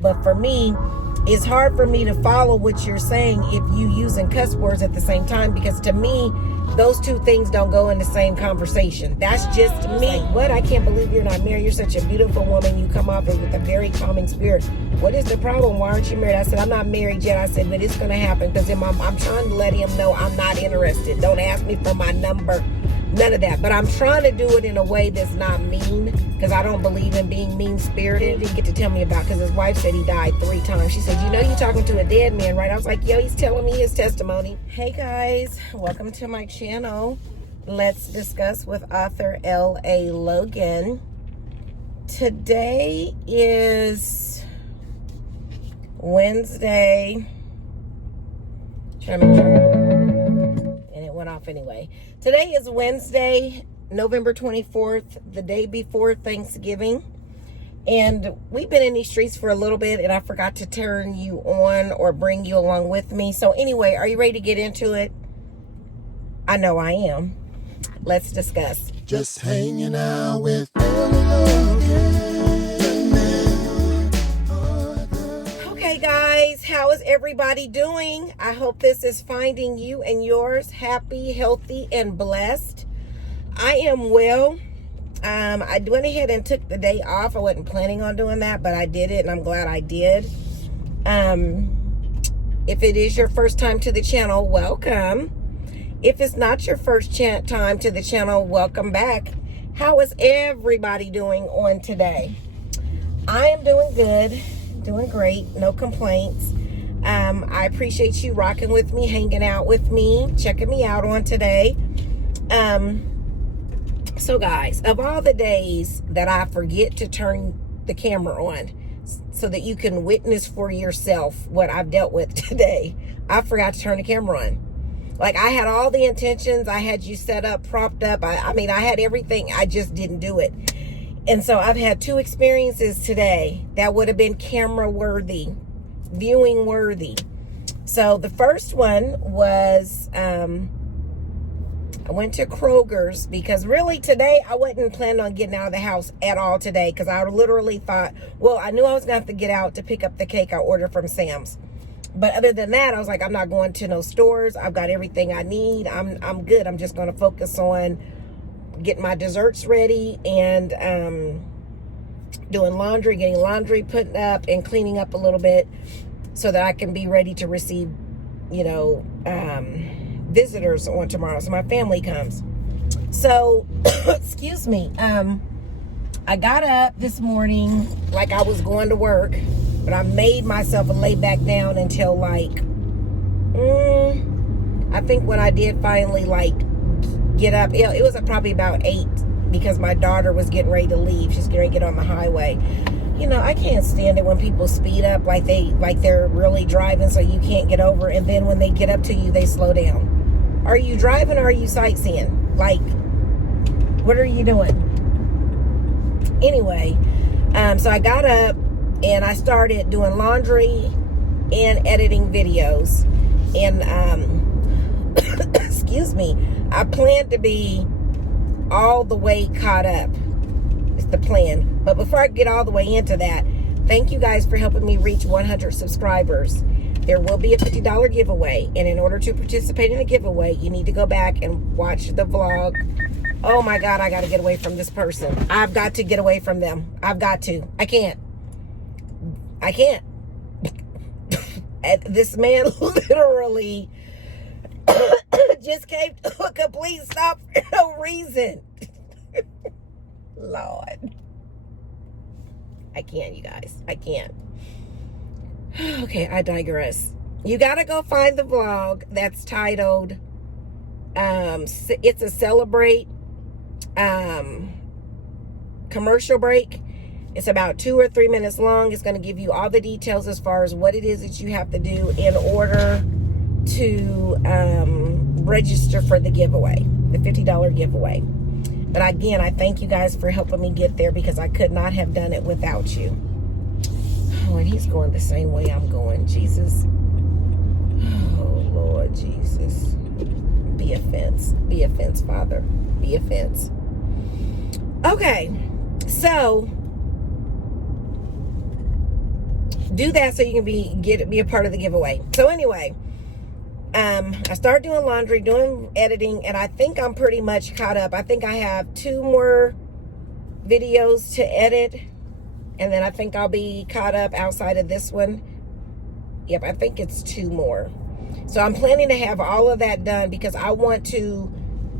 But for me, it's hard for me to follow what you're saying if you using cuss words at the same time, because to me, those two things don't go in the same conversation. That's just me. What? I can't believe you're not married. You're such a beautiful woman. You come off with a very calming spirit. What is the problem? Why aren't you married? I said, I'm not married yet. I said, but it's going to happen because I'm trying to let him know I'm not interested. Don't ask me for my number. None of that. But I'm trying to do it in a way that's not mean, because I don't believe in being mean-spirited. He didn't get to tell me about, because his wife said he died 3 times. She said, you know, you're talking to a dead man, right? I was like, yo, he's telling me his testimony. Hey guys, welcome to my channel. Let's discuss with author L.A. Logan. Today is Wednesday. Trying to make sure. And it went off anyway. Today is Wednesday, November 24th, the day before Thanksgiving. And we've been in these streets for a little bit, and I forgot to turn you on or bring you along with me. So anyway, are you ready to get into it? I know I am. Let's discuss. Just hanging out with Logan. Okay, guys, how is everybody doing? I hope this is finding you and yours happy, healthy, and blessed. I am well. I went ahead and took the day off. I wasn't planning on doing that, but I did it, and I'm glad I did. If it is your first time to the channel, welcome. If it's not your first time to the channel, welcome back. How is everybody doing on today? I am doing good, doing great, no complaints. I appreciate you rocking with me, hanging out with me, checking me out on today. So guys, of all the days that I forget to turn the camera on so that you can witness for yourself what I've dealt with today, I forgot to turn the camera on. Like, I had all the intentions. I had you set up, propped up. I mean, I had everything. I just didn't do it. And so I've had 2 experiences today that would have been camera worthy, viewing worthy. So the first one was, I went to Kroger's, because really today I wasn't planning on getting out of the house at all today, because I literally thought, well, I knew I was going to have to get out to pick up the cake I ordered from Sam's. But other than that, I was like, I'm not going to no stores. I've got everything I need. I'm good. I'm just going to focus on getting my desserts ready and doing laundry, getting laundry put up and cleaning up a little bit so that I can be ready to receive, you know, visitors on tomorrow. So my family comes. So, excuse me. I got up this morning like I was going to work, but I made myself lay back down until like, I think when I did finally like get up, it was probably about 8, because my daughter was getting ready to leave. She's getting ready to get on the highway. You know, I can't stand it when people speed up like they're really driving so you can't get over, and then when they get up to you, they slow down. Are you driving or are you sightseeing? Like, what are you doing? Anyway, so I got up and I started doing laundry and editing videos. And, excuse me, I plan to be all the way caught up. It's the plan. But before I get all the way into that, thank you guys for helping me reach 100 subscribers. There will be a $50 giveaway. And in order to participate in the giveaway, you need to go back and watch the vlog. Oh my God, I got to get away from this person. I've got to get away from them. I've got to. I can't. This man literally just came to a complete stop for no reason. Lord. I can't, you guys. I can't. Okay, I digress. You got to go find the vlog that's titled, it's a celebrate commercial break. It's about 2 or 3 minutes long. It's going to give you all the details as far as what it is that you have to do in order to register for the giveaway, the $50 giveaway. But again, I thank you guys for helping me get there, because I could not have done it without you. Oh, and he's going the same way I'm going. Jesus. Oh, Lord Jesus. Be offense. Be offense, Father. Be offense. Okay. So, do that so you can be a part of the giveaway. So anyway, I started doing laundry, doing editing, and I think I'm pretty much caught up. I think I have 2 more videos to edit, and then I think I'll be caught up outside of this one. Yep, I think it's 2 more. So I'm planning to have all of that done because I want to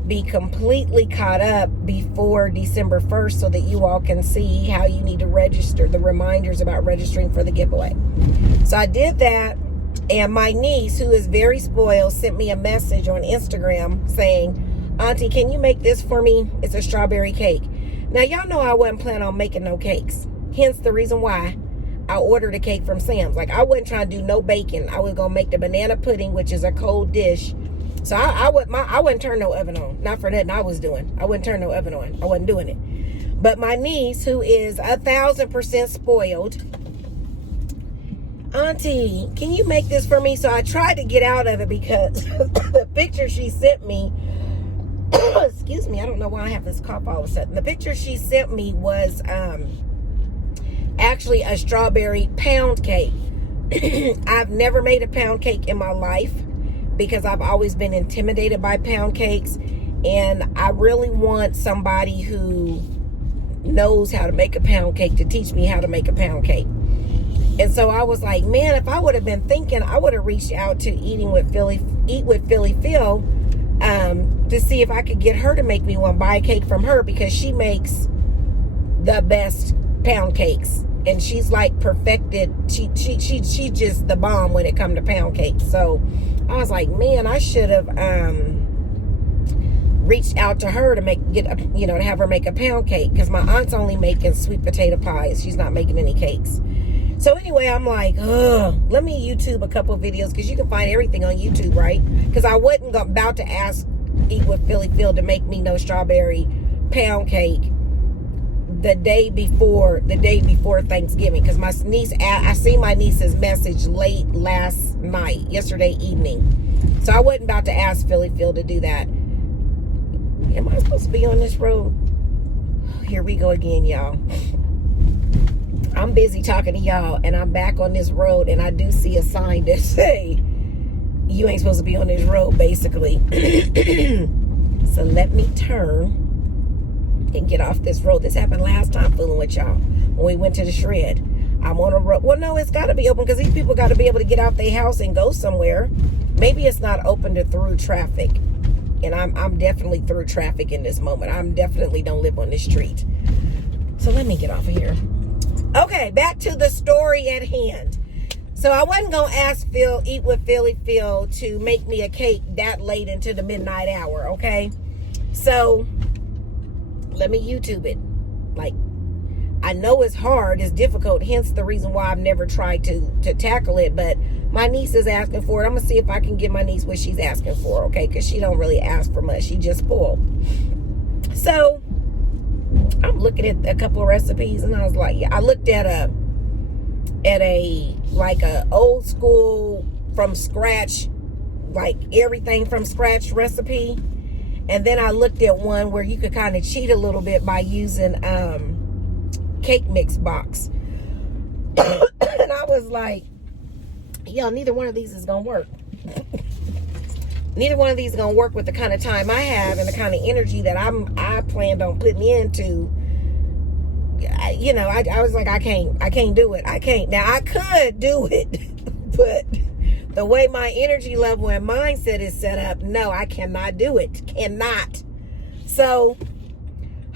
be completely caught up before December 1st so that you all can see how you need to register, the reminders about registering for the giveaway. So I did that, and my niece, who is very spoiled, sent me a message on Instagram saying, Auntie, can you make this for me? It's a strawberry cake. Now, y'all know I wasn't planning on making no cakes. Hence the reason why I ordered a cake from Sam's. Like, I wasn't trying to do no baking. I was going to make the banana pudding, which is a cold dish. So I wouldn't turn no oven on. Not for nothing I was doing. I wouldn't turn no oven on. I wasn't doing it. But my niece, who is 1,000% spoiled, Auntie, can you make this for me? So I tried to get out of it because the picture she sent me, excuse me, I don't know why I have this cough all of a sudden. The picture she sent me was actually a strawberry pound cake. I've never made a pound cake in my life because I've always been intimidated by pound cakes, and I really want somebody who knows how to make a pound cake to teach me how to make a pound cake. And so I was like, man, if I would have been thinking, I would have reached out to Eat with Philly Phil to see if I could get her to make me one, buy a cake from her, because she makes the best pound cakes, and she's like perfected. She just the bomb when it comes to pound cakes. So I was like, man, I should have reached out to her to to have her make a pound cake, because my aunt's only making sweet potato pies. She's not making any cakes. So anyway, I'm like, let me YouTube a couple of videos, because you can find everything on YouTube, right? Because I wasn't about to ask Eat with Philly Phil to make me no strawberry pound cake the day before Thanksgiving, because my niece, I seen my niece's message late last night, yesterday evening. So I wasn't about to ask Philly Phil to do that. Am I supposed to be on this road? Here we go again, y'all. I'm busy talking to y'all, and I'm back on this road, and I do see a sign that say, you ain't supposed to be on this road, basically. So let me turn and get off this road. This happened last time fooling with y'all when we went to the shred. I'm on a road. Well, no, it's got to be open, because these people got to be able to get out their house and go somewhere. Maybe it's not open to through traffic, and I'm definitely through traffic in this moment. I'm definitely don't live on this street. So let me get off of here. Okay, back to the story at hand. So I wasn't going to ask Eat with Philly Phil to make me a cake that late into the midnight hour, okay? So let me YouTube it. Like, I know it's hard, it's difficult, hence the reason why I've never tried to tackle it, but my niece is asking for it. I'm going to see if I can give my niece what she's asking for, okay? Because she don't really ask for much. She just spoiled. So I'm looking at a couple of recipes, and I was like, I looked at a old school from scratch, like everything from scratch recipe. And then I looked at one where you could kind of cheat a little bit by using cake mix box. And I was like, yo, neither one of these is gonna work. Neither one of these is gonna work with the kind of time I have and the kind of energy that I planned on putting into. I was like, I can't do it. I can't. Now I could do it, but the way my energy level and mindset is set up, no, I cannot do it. Cannot. So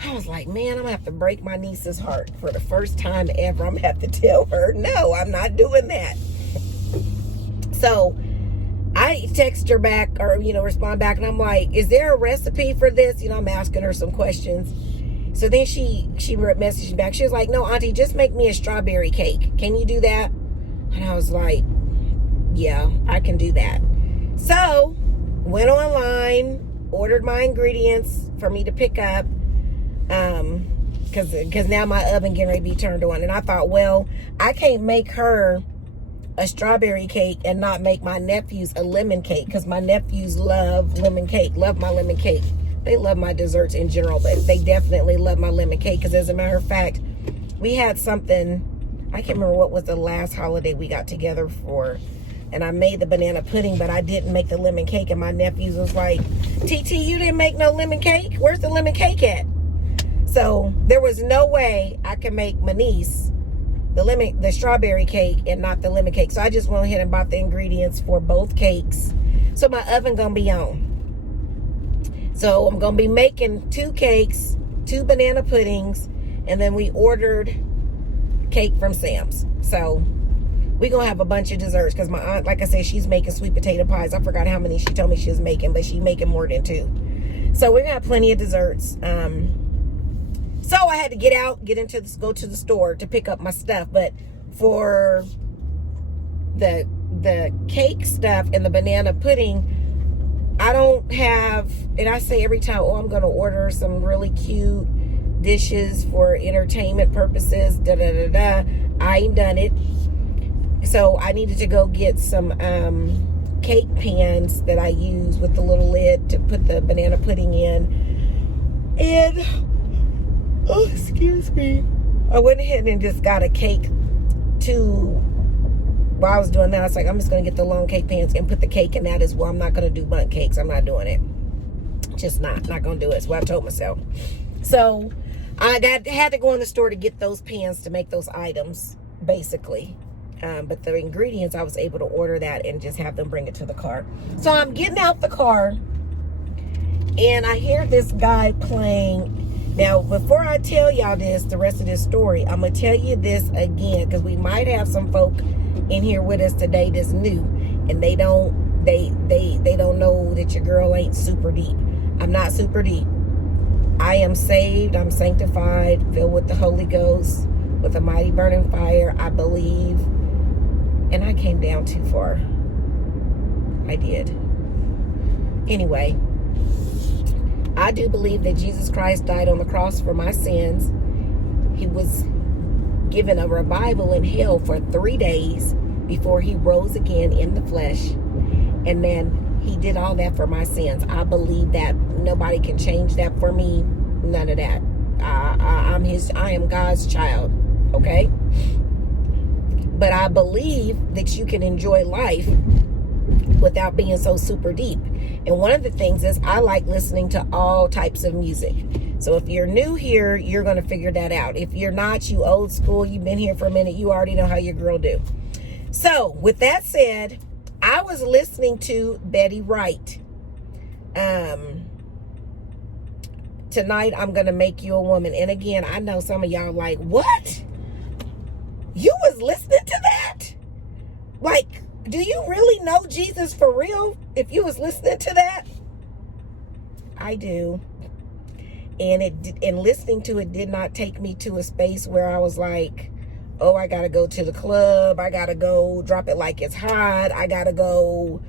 I was like, man, I'm gonna have to break my niece's heart for the first time ever. I'm gonna have to tell her, no, I'm not doing that. So I text her back, or respond back, and I'm like, is there a recipe for this? I'm asking her some questions. So then she messaged me back. She was like, no, Auntie, just make me a strawberry cake. Can you do that? And I was like, yeah, I can do that. So went online, ordered my ingredients for me to pick up, because now my oven getting ready to be turned on. And I thought, well, I can't make her a strawberry cake and not make my nephews a lemon cake, because my nephews love lemon cake, love my lemon cake. They love my desserts in general, but they definitely love my lemon cake, because as a matter of fact, we had something, I can't remember what was the last holiday we got together for. And I made the banana pudding, but I didn't make the lemon cake. And my nephews was like, TT, you didn't make no lemon cake? Where's the lemon cake at? So there was no way I could make my niece the strawberry cake and not the lemon cake. So I just went ahead and bought the ingredients for both cakes. So my oven gonna be on. So I'm gonna be making 2 cakes, 2 banana puddings, and then we ordered cake from Sam's. So we're gonna have a bunch of desserts because my aunt, like I said, she's making sweet potato pies. I forgot how many she told me she was making, but she's making more than 2. So we're gonna have plenty of desserts. So I had to go to the store to pick up my stuff. But for the cake stuff and the banana pudding, I don't have, and I say every time, oh, I'm gonna order some really cute dishes for entertainment purposes, I ain't done it. So I needed to go get some cake pans that I use with the little lid to put the banana pudding in. And, oh, excuse me, I went ahead and just got a cake while I was doing that. I was like, I'm just going to get the long cake pans and put the cake in that as well. I'm not going to do bundt cakes. I'm not doing it. Just not going to do it. That's what I told myself. So I had to go in the store to get those pans to make those items, basically. But the ingredients, I was able to order that and just have them bring it to the car. So I'm getting out the car, and I hear this guy playing. Now, before I tell y'all the rest of this story, I'm going to tell you this again, because we might have some folk in here with us today that's new, and they don't know that your girl ain't super deep. I'm not super deep. I am saved, I'm sanctified, filled with the Holy Ghost, with a mighty burning fire, I believe. And I came down too far. I did. Anyway, I do believe that Jesus Christ died on the cross for my sins. He was given a revival in hell for 3 days before he rose again in the flesh. And then he did all that for my sins. I believe that. Nobody can change that for me. None of that. I am God's child. Okay? But I believe that you can enjoy life without being so super deep. And one of the things is I like listening to all types of music. So if you're new here, you're going to figure that out. If you're not, you old school, you've been here for a minute, you already know how your girl do. So with that said, I was listening to Betty Wright. Tonight I'm going to make you a woman. And again, I know some of y'all like, what? You was listening to that? Like, do you really know Jesus for real if you was listening to that? I do. And listening to it did not take me to a space where I was like, oh, I got to go to the club. I got to go drop it like it's hot. I got to go,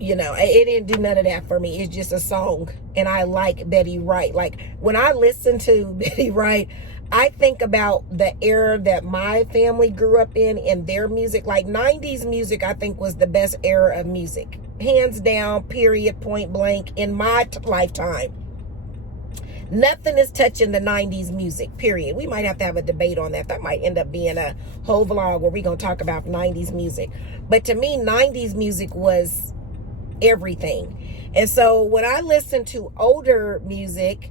it didn't do none of that for me. It's just a song. And I like Betty Wright. Like, when I listen to Betty Wright, I think about the era that my family grew up in and their music. Like 90s music, I think was the best era of music. Hands down, period, point blank, in my lifetime. Nothing is touching the 90s music, period. We might have to have a debate on that. That might end up being a whole vlog where we're going to talk about 90s music. But to me, 90s music was everything. And so when I listen to older music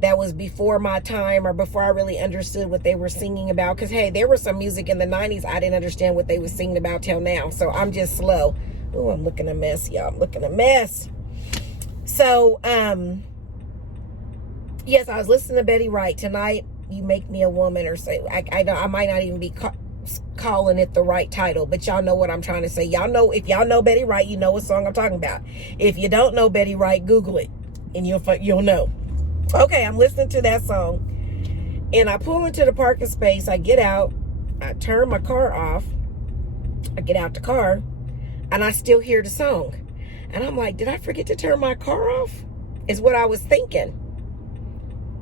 that was before my time or before I really understood what they were singing about. Because, hey, there was some music in the 90s I didn't understand what they were singing about till now. So I'm just slow. Oh, I'm looking a mess, y'all. I'm looking a mess. So, yes, I was listening to Betty Wright. Tonight, You Make Me a Woman, or say, I might not even be calling it the right title, but y'all know what I'm trying to say. Y'all know, if y'all know Betty Wright, you know what song I'm talking about. If you don't know Betty Wright, Google it, and you'll know. Okay, I'm listening to that song, and I pull into the parking space. I get out, I turn my car off, I get out the car, and I still hear the song. And I'm like, did I forget to turn my car off? Is what I was thinking.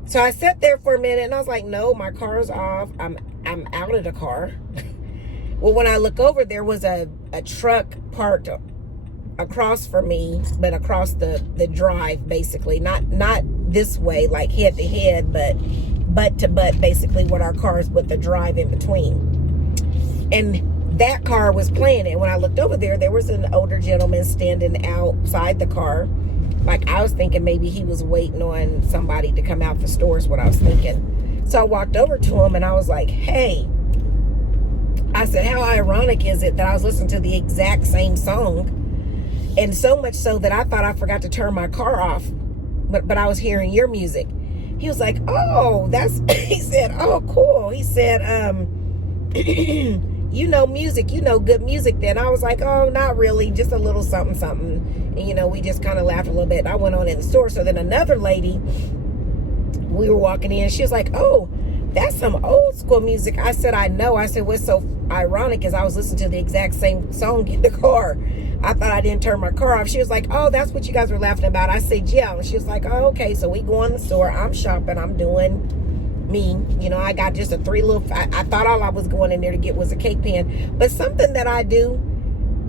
So I sat there for a minute, and I was like, no, my car's off. I'm out of the car. Well, when I look over, there was a truck parked across from me, but across the drive, basically. Not this way, like head to head, but butt to butt, basically, with our cars with the drive in between. And that car was playing it. When I looked over there was an older gentleman standing outside the car. Like, I was thinking maybe he was waiting on somebody to come out the store is what I was thinking. So I walked over to him and I was like, hey, I said, how ironic is it that I was listening to the exact same song, and so much so that I thought I forgot to turn my car off, but I was hearing your music. He was like, oh, that's, he said, oh, cool. He said, you know music, you know good music then. I was like, oh, not really, just a little something, something. And, we just kind of laughed a little bit. I went on in the store. So then another lady, we were walking in, she was like, oh, that's some old school music. I said, I know. I said, what's so ironic is I was listening to the exact same song in the car. I thought I didn't turn my car off. She was like, oh, that's what you guys were laughing about. I said, yeah. And she was like, oh, okay. So we go in the store. I'm shopping. I'm doing me. I got just a I thought all I was going in there to get was a cake pan. But something that I do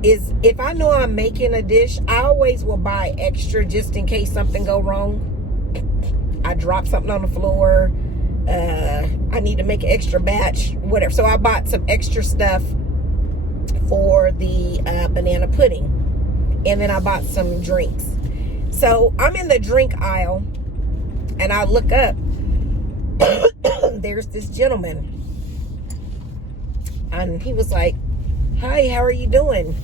is if I know I'm making a dish, I always will buy extra just in case something go wrong. I drop something on the floor. I need to make an extra batch, whatever. So I bought some extra stuff for the banana pudding. And then I bought some drinks. So I'm in the drink aisle and I look up. There's this gentleman. And he was like, hi, how are you doing?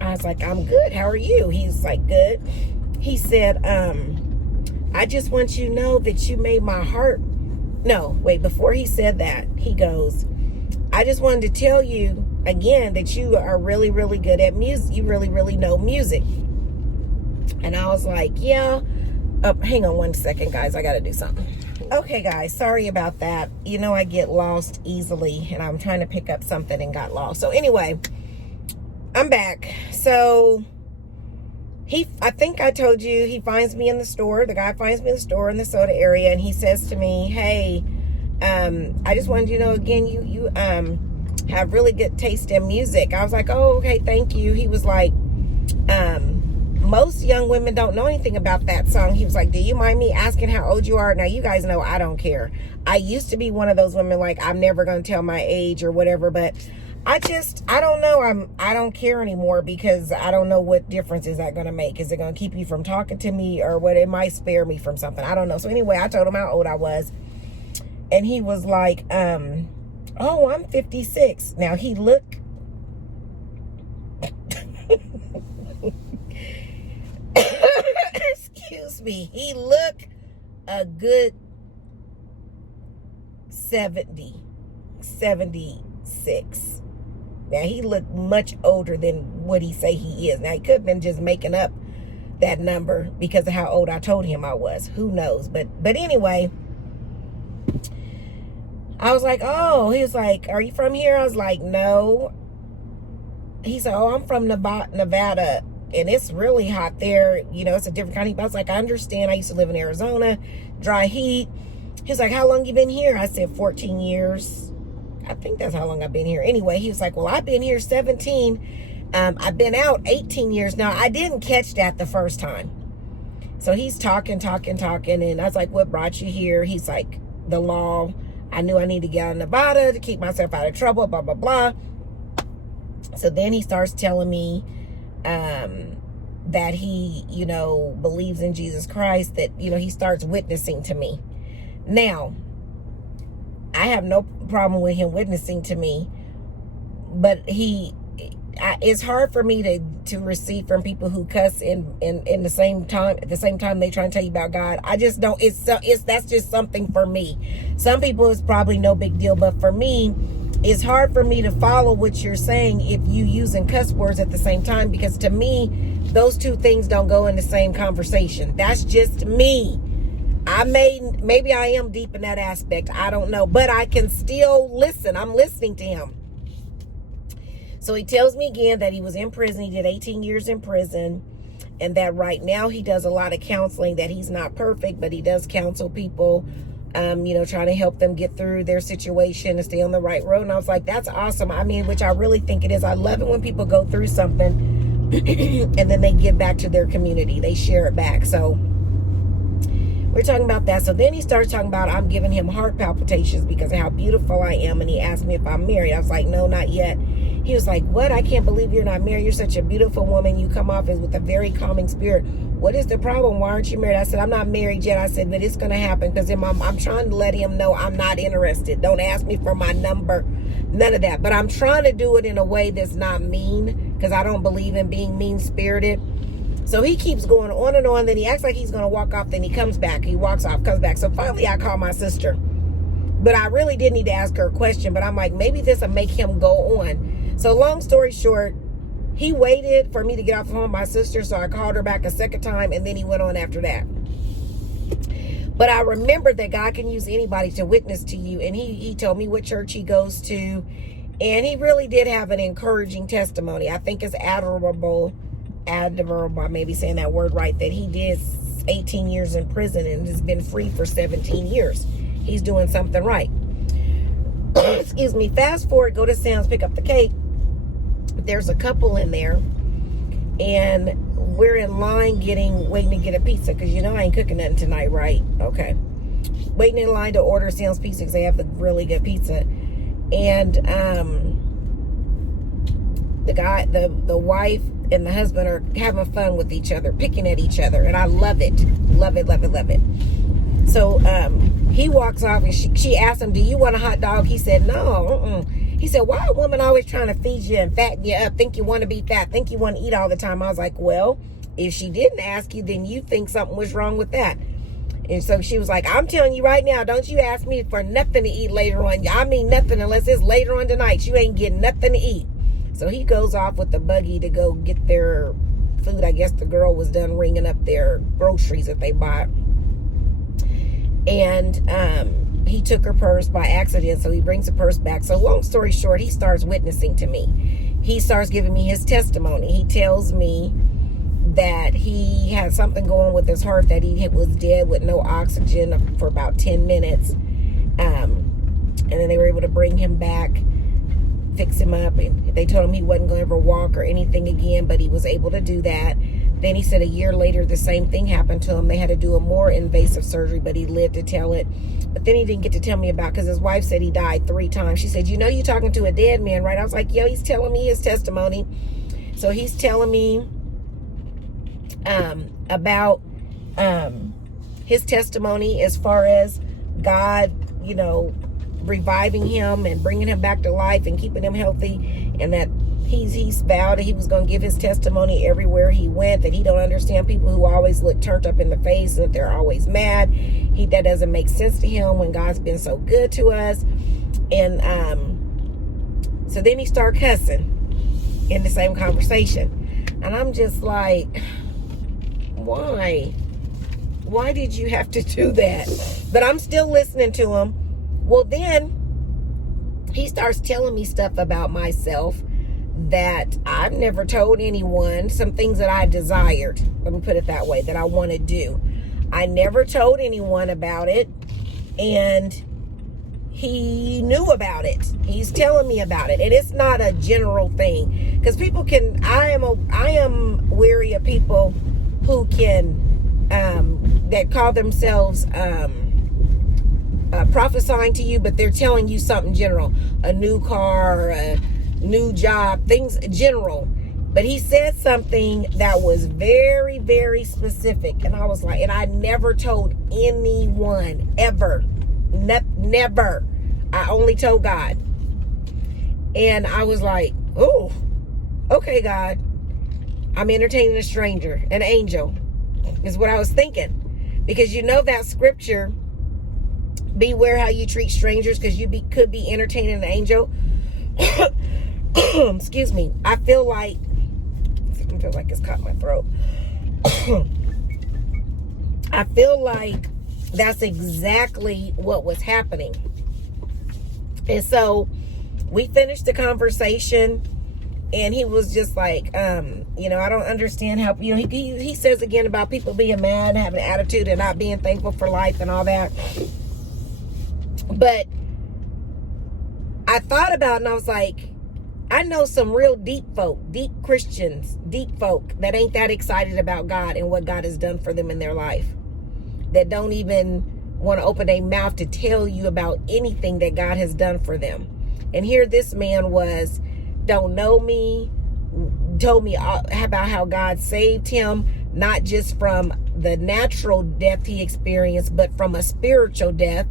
I was like, I'm good. How are you? He's like, good. He said, I just want you to know that you made my heart. No, wait, before he said that, he goes, I just wanted to tell you again that you are really, really good at music. You really, really know music. And I was like, yeah. Hang on one second, guys. I got to do something. Okay, guys, sorry about that. I get lost easily, and I'm trying to pick up something and got lost. So anyway, I'm back. So I think I told you, he finds me in the store. The guy finds me in the store in the soda area, and he says to me, hey, I just wanted you to know again, you have really good taste in music. I was like, oh, okay, thank you. He was like, most young women don't know anything about that song. He was like, do you mind me asking how old you are? Now, you guys know I don't care. I used to be one of those women like, I'm never going to tell my age or whatever, but I don't know. I don't care anymore because I don't know what difference is that going to make. Is it going to keep you from talking to me or what? It might spare me from something. I don't know. So anyway, I told him how old I was. And he was like, oh, I'm 56. Now he looked, excuse me. He looked a good 76. Now, he looked much older than what he say he is. Now, he could have been just making up that number because of how old I told him I was. Who knows? But anyway, I was like, oh, he was like, are you from here? I was like, no. He said, oh, I'm from Nevada, and it's really hot there. It's a different kind of heat. I was like, I understand. I used to live in Arizona, dry heat. He was like, how long you been here? I said, 14 years. I think that's how long I've been here. Anyway, he was like, well, I've been here 17. I've been out 18 years. Now, I didn't catch that the first time. So he's talking. And I was like, what brought you here? He's like, the law. I knew I need to get out of Nevada to keep myself out of trouble, blah, blah, blah. So then he starts telling me that he, believes in Jesus Christ, that, he starts witnessing to me. Now, I have no problem with him witnessing to me, but it's hard for me to receive from people who cuss in the same time, at the same time they try to tell you about God. I just don't, that's just something for me. Some people it's probably no big deal, but for me, it's hard for me to follow what you're saying if you using cuss words at the same time, because to me, those two things don't go in the same conversation. That's just me. Maybe I am deep in that aspect. I don't know, but I can still listen. I'm listening to him. So he tells me again that he was in prison. He did 18 years in prison, and that right now he does a lot of counseling, that he's not perfect, but he does counsel people, trying to help them get through their situation and stay on the right road. And I was like, that's awesome. Which I really think it is. I love it when people go through something and then they give back to their community. They share it back. So we're talking about that. So then he starts talking about I'm giving him heart palpitations because of how beautiful I am. And he asked me if I'm married. I was like, no, not yet. He was like, what? I can't believe you're not married. You're such a beautiful woman. You come off as with a very calming spirit. What is the problem? Why aren't you married? I said, I'm not married yet. I said, but it's going to happen because I'm trying to let him know I'm not interested. Don't ask me for my number. None of that. But I'm trying to do it in a way that's not mean because I don't believe in being mean-spirited. So he keeps going on and on. Then he acts like he's going to walk off. Then he comes back. He walks off, comes back. So finally I call my sister. But I really did need to ask her a question. But I'm like, maybe this will make him go on. So long story short, he waited for me to get off the phone with my sister. So I called her back a second time. And then he went on after that. But I remember that God can use anybody to witness to you. And he told me what church he goes to. And he really did have an encouraging testimony. I think it's admirable, I may be saying that word right, that he did 18 years in prison and has been free for 17 years. He's doing something right. Excuse me. Fast forward, go to Sam's, pick up the cake. There's a couple in there. And we're in line waiting to get a pizza. Because, I ain't cooking nothing tonight, right? Okay. Waiting in line to order Sam's pizza because they have the really good pizza. And the wife and the husband are having fun with each other, picking at each other. And I love it. Love it, love it, love it. So he walks off and she asked him, do you want a hot dog? He said, no. He said, why a woman always trying to feed you and fatten you up? Think you want to be fat? Think you want to eat all the time? I was like, well, if she didn't ask you, then you think something was wrong with that. And so she was like, I'm telling you right now, don't you ask me for nothing to eat later on. I mean nothing unless it's later on tonight. You ain't getting nothing to eat. So he goes off with the buggy to go get their food. I guess the girl was done ringing up their groceries that they bought. And he took her purse by accident, so he brings the purse back. So long story short, he starts witnessing to me. He starts giving me his testimony. He tells me that he had something going with his heart, that he was dead with no oxygen for about 10 minutes. And then they were able to bring him back, fix him up, and they told him he wasn't going to ever walk or anything again, but he was able to do that. Then he said a year later the same thing happened to him. They had to do a more invasive surgery, but he lived to tell it. But then he didn't get to tell me about, because his wife said he died 3 times. She said, you're talking to a dead man, right? I was like, he's telling me his testimony. So he's telling me about his testimony as far as God, reviving him and bringing him back to life and keeping him healthy, and that he's vowed that he was going to give his testimony everywhere he went, that he don't understand people who always look turned up in the face, that they're always mad. That doesn't make sense to him when God's been so good to us. And so then he started cussing in the same conversation, and I'm just like, why did you have to do that? But I'm still listening to him. Well, then he starts telling me stuff about myself that I've never told anyone, some things that I desired, let me put it that way, that I want to do. I never told anyone about it, and he knew about it. He's telling me about it, and it's not a general thing, because people can, I am wary of people who can, that call themselves prophesying to you, but they're telling you something general, a new car, a new job, things general. But he said something that was very, very specific, and I was like, and I never told anyone ever, never. I only told God. And I was like, oh, okay, God, I'm entertaining a stranger, an angel, is what I was thinking. Because that scripture, beware how you treat strangers, because you could be entertaining an angel. Excuse me. I feel like it's caught my throat. I feel like that's exactly what was happening. And so we finished the conversation, and he was just like, I don't understand how, he says again about people being mad, having an attitude, and not being thankful for life and all that. But I thought about it, and I was like, I know some real deep folk, deep Christians, deep folk that ain't that excited about God and what God has done for them in their life. that don't even want to open their mouth to tell you about anything that God has done for them. And here this man was, don't know me, told me about how God saved him, not just from the natural death he experienced, but from a spiritual death.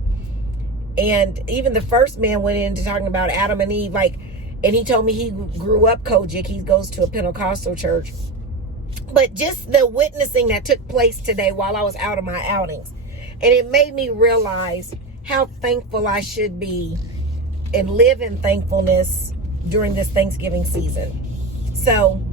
And even the first man went into talking about Adam and Eve, and he told me he grew up Kojic. He goes to a Pentecostal church. But just the witnessing that took place today while I was out of my outings, and it made me realize how thankful I should be and live in thankfulness during this Thanksgiving season. So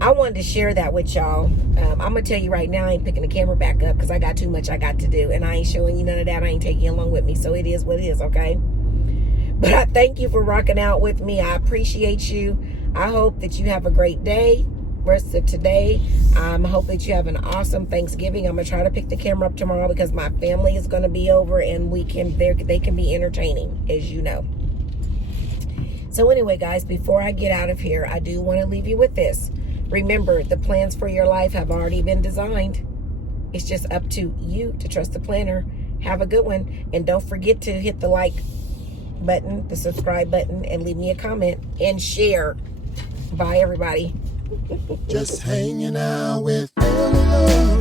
I wanted to share that with y'all. I'm going to tell you right now, I ain't picking the camera back up because I got too much I got to do. And I ain't showing you none of that. I ain't taking you along with me. So it is what it is, okay? But I thank you for rocking out with me. I appreciate you. I hope that you have a great day. Rest of today. I hope that you have an awesome Thanksgiving. I'm going to try to pick the camera up tomorrow because my family is going to be over and they can be entertaining, as you know. So anyway, guys, before I get out of here, I do want to leave you with this. Remember, the plans for your life have already been designed. It's just up to you to trust the planner. Have a good one. And don't forget to hit the like button, the subscribe button, and leave me a comment and share. Bye, everybody. Just hanging out with Logan.